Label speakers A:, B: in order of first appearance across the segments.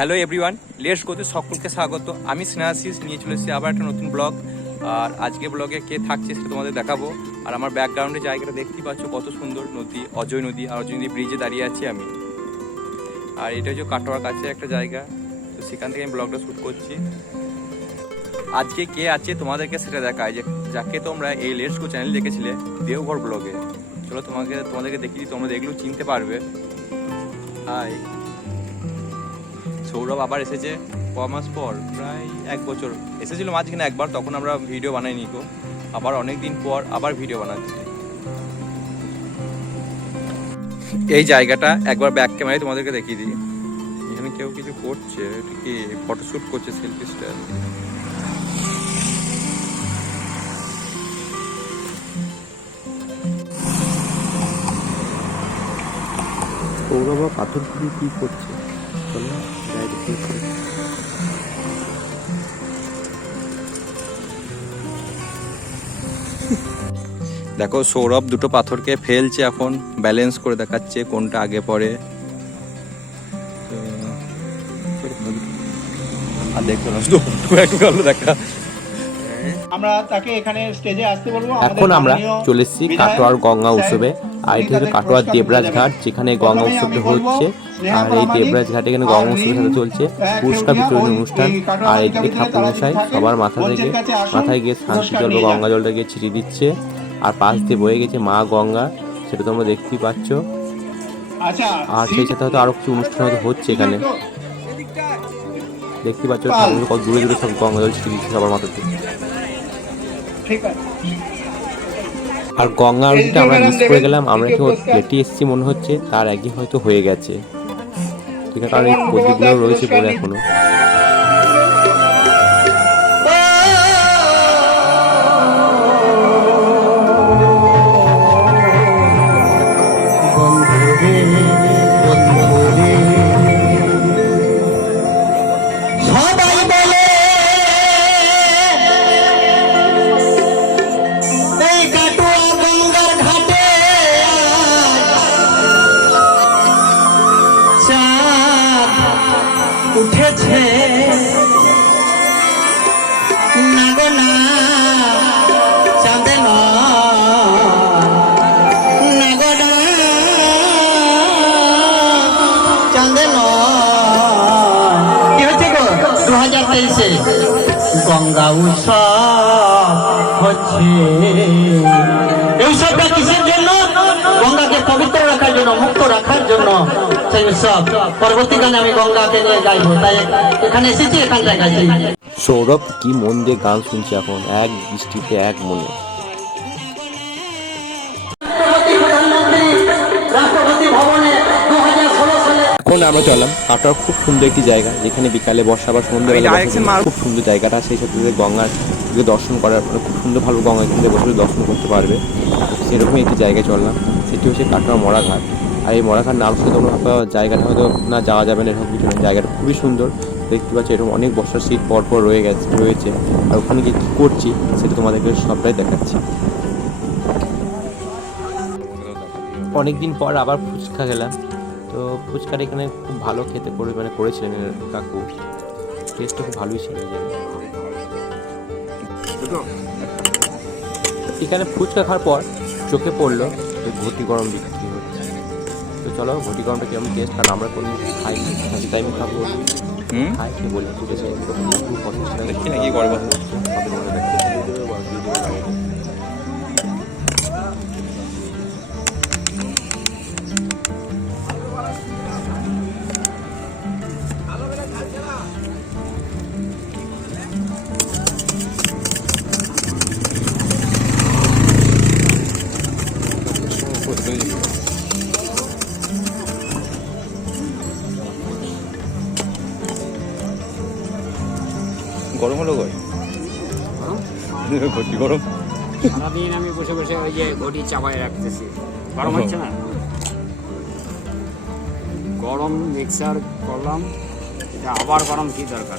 A: Hello everyone let's গোতে সকলকে স্বাগত। আমি স্নেহাশিস নিয়ে চলে এসেছি আবার একটা নতুন ব্লগ। আর আজকে ব্লগে কে থাকছে সেটা তোমাদের দেখাবো। আর আমার ব্যাকগ্রাউন্ডে জায়গাটা দেখতেই পাচ্ছ, কত সুন্দর নদী, অজয় নদী, আর অজয় নদী ব্রিজে দাঁড়িয়ে আছি আমি। আর এটা হচ্ছে কাটোয়ার কাছে একটা জায়গা। তো সেখান থেকে আমি ব্লগটা শ্যুট করছি। আজকে কে আছে তোমাদেরকে সেটা দেখায় যে, যাকে তোমরা এই লেটস গো চ্যানেল দেখেছিলে, দেওঘর ব্লগে। চলো তোমাকে, তোমাদেরকে দেখিয়ে তোমরা দেখলেও চিনতে পারবে। হাই সৌরভ আবার এসেছে ক মাস পর, প্রায় এক বছর। এসেছিল মাঝখানে একবার, তখন আমরা ভিডিও বানাইনি তো আবার অনেক দিন পর আবার ভিডিও বানাচ্ছি। এই জায়গাটা একবার ব্যাক ক্যামেরায় তোমাদেরকে দেখিয়ে দিই। এখানে কেউ কিছু করছে কি ফটোশ্যুট করছে সেলফি স্টাইল
B: সৌরভ পাথর কি করছে? দেখি,
A: সৌরভ দুটো পাথরকে ফেলছে এখন ব্যালেন্স করে দেখাচ্ছে কোনটা আগে পরে আর দেখতে দেখা।
C: আমরা তাকে এখানে স্টেজে আসতে বলব।
B: এখন আমরা চলে এসেছি কাটোয়ার গঙ্গা উৎসবে। আর এটি হচ্ছে কাটোয়ার দেবরাজ ঘাট যেখানে গঙ্গা উৎসবটা হচ্ছে। আর এই দেবরাজ ঘাটে এখানে গঙ্গা উৎসবের সাথে চলছে। পুরস্কার
C: কেউটিয়া
B: বিতরণী অনুষ্ঠান। আর এদিকে ঠাকুর মশাই সবার মাথা থেকে মাথায় গিয়ে শান্তি জল বা গঙ্গা জলটা গিয়ে ছিটিয়ে দিচ্ছে। আর পাশ দিয়ে বয়ে গেছে মা গঙ্গা সেটা তোমরা দেখতেই পাচ্ছ।
C: আচ্ছা
B: আর সেই সাথে হয়তো আরও কিছু অনুষ্ঠান হয়তো হচ্ছে এখানে। দেখতে পাচ্ছ কত দূরে দূরে সব গঙ্গা জল ছিটিয়ে দিচ্ছে সবার মাথাতে
C: ঠিক আছে।
B: আর গঙ্গা আরতিটা আমরা মিস করে গেলাম আমরা
C: কি।
B: লেটে এসেছি মনে হচ্ছে তার আগে হয়তো হয়ে গেছে। ঠিক আছে কারণ এই প্রদীপগুলো রয়েছে বলে
D: এখনও। উঠেছে। না গো না চাঁদে নয়, না চাঁদে কি হচ্ছে গো? দু হাজার তেইশে গঙ্গা উৎসব হচ্ছে। এই উৎসবটা গঙ্গাকে পবিত্র রাখার জন্য মুক্ত রাখার জন্য সেই উৎসব। পরবর্তীকালে আমি গঙ্গাকে নিয়ে গাইবো তাই এখানে এসেছি এখানটায় গাইছি।
B: সৌরভ কি মন দিয়ে গান শুনছে এখন? এক দৃষ্টিতে এক মনে। এখন আমরা চললাম। কাটোয়ার খুব সুন্দর একটি জায়গা যেখানে বিকালে বর্ষা বা সন্ধ্যাবেলা। খুব সুন্দর জায়গাটা সেই সাথে গঙ্গার দর্শন করার খুব সুন্দর ভালো গঙ্গা এখান থেকে বসে দর্শন করতে পারবে। সেরকমই একটি জায়গায় চললাম। সেটি হচ্ছে কাটোয়ার মরাঘাট। আর এই মরাঘাট নাম শুনে তোমরা হয়তো জায়গাটা হয়তো না যাওয়া যাবে না এরকম কিছু না। জায়গাটা খুবই সুন্দর। দেখতে পাচ্ছি এরকম অনেক বর্ষার শীত পরপর রয়ে গেছে, রয়েছে। আর ওখানে গিয়ে কী করছি সেটা তোমাদেরকে সবটাই দেখাচ্ছি। অনেকদিন পর আবার ফুচকা খেলাম। তো ফুচকাটা এখানে খুব ভালো খেতে করে মানে করেছিলেন কাকু। টেস্টটা খুব ভালোই ছিল। এখানে ফুচকা খাওয়ার পর চোখে পড়ল যে ঘটি গরম বিক্রি হচ্ছে তো চলো ঘটি গরমটা কেমন টেস্ট কারণ আমরা কোনো খাই তাই আমি খাব। খাই বলি ঠিক আছে
A: দেখি না কি করে
B: মনে
A: গরম হলো গয় ঘটি গরম।
E: সারাদিন আমি বসে বসে ওই যে ঘটি চাপায় রাখতেছি। গরম হচ্ছে না? গরম মিক্সার করলাম, এটা আবার গরম কি দরকার?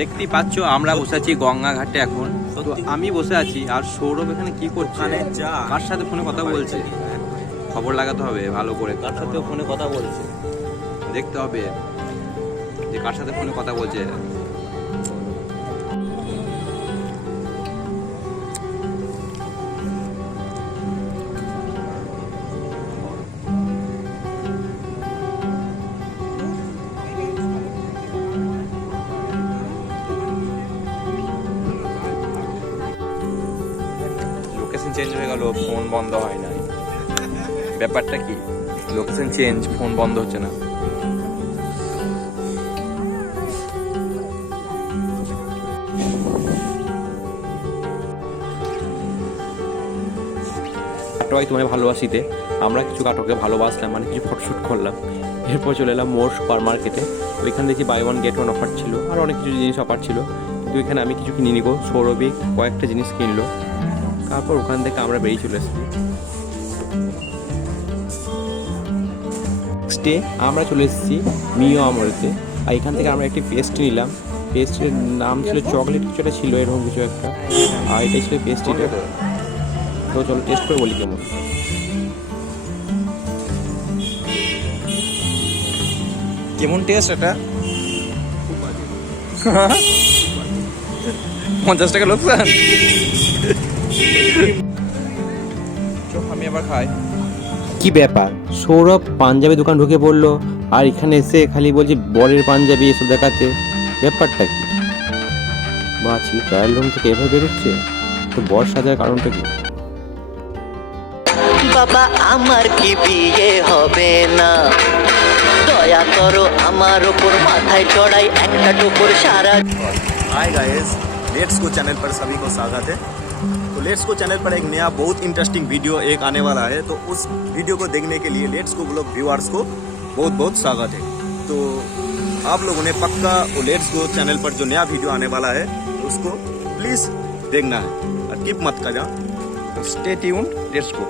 A: দেখতেই পাচ্ছ আমরা বসে আছি গঙ্গা ঘাটে এখন। তো আমি বসে আছি আর সৌরভ এখানে কি করছে? কার সাথে ফোনে কথা বলছে? খবর লাগাতে হবে ভালো করে। কার সাথে ফোনে কথা বলছে? দেখতে হবে যে কার সাথে ফোনে কথা বলছে। চেঞ্জ হয়ে গেল ফোন বন্ধ হয় না ব্যাপারটা কি? লোকেশন চেঞ্জ ফোন বন্ধ হচ্ছে না। কাটোয়াই তোমায় ভালোবাসিতে আমরা কিছু কাটকে ভালোবাসলাম মানে কিছু ফটোশ্যুট করলাম। এরপর চলে এলাম মোর সুপার মার্কেটে ওইখানে দেখি buy one get one offer ছিল, আর অনেক কিছু জিনিস অফার ছিল। কিন্তু এখানে আমি কিছু কিনে নিবো। সৌরভী কয়েকটা জিনিস কিনলো। তারপর ওখান থেকে আমরা বেরিয়ে চলে এসেছি। নেক্সট ডে আমরা চলে এসেছি মিও আমরতে আর এখান থেকে আমরা একটি পেস্ট নিলাম। পেস্টের নাম ছিল চকলেট কিছু একটা ছিল এরকম কিছু একটা। আর এটাই ছিল পেস্ট্রিটা তো চলো টেস্ট করে বলি কেমন। কেমন টেস্ট এটা? পঞ্চাশ টাকা লোকসান? আমি আবার খাই
B: কি ব্যাপার সৌরভ পাঞ্জাবি দোকান ঢুকে পড়লো আর এখানে এসে খালি বলছে বরের পাঞ্জাবি এসব দেখাতে ব্যাপারটা কি বা ছিল ট্রায়াল রুম থেকে এভাবে বেরোচ্ছে তো বর সাজার কারণটা কি
F: বাবা আমার কি বিয়ে হবে না দয়া করো আমার ওপর মাথায় চড়াই একটা টুকুর সারা
G: हाय गाइस लेट्स को चैनल पर सभी को स्वागत है तो लेट्स को चैनल पर एक नया बहुत इंटरेस्टिंग वीडियो एक आने वाला है। तो उस वीडियो को देखने के लिए लेट्स को ब्लॉग व्यूअर्स को बहुत बहुत स्वागत है। तो आप लोगों ने पक्का वो लेट्स को चैनल पर जो नया वीडियो आने वाला है तो उसको प्लीज़ देखना है। और टिप मत करना।
A: स्टे ट्यून्ड लेट्स को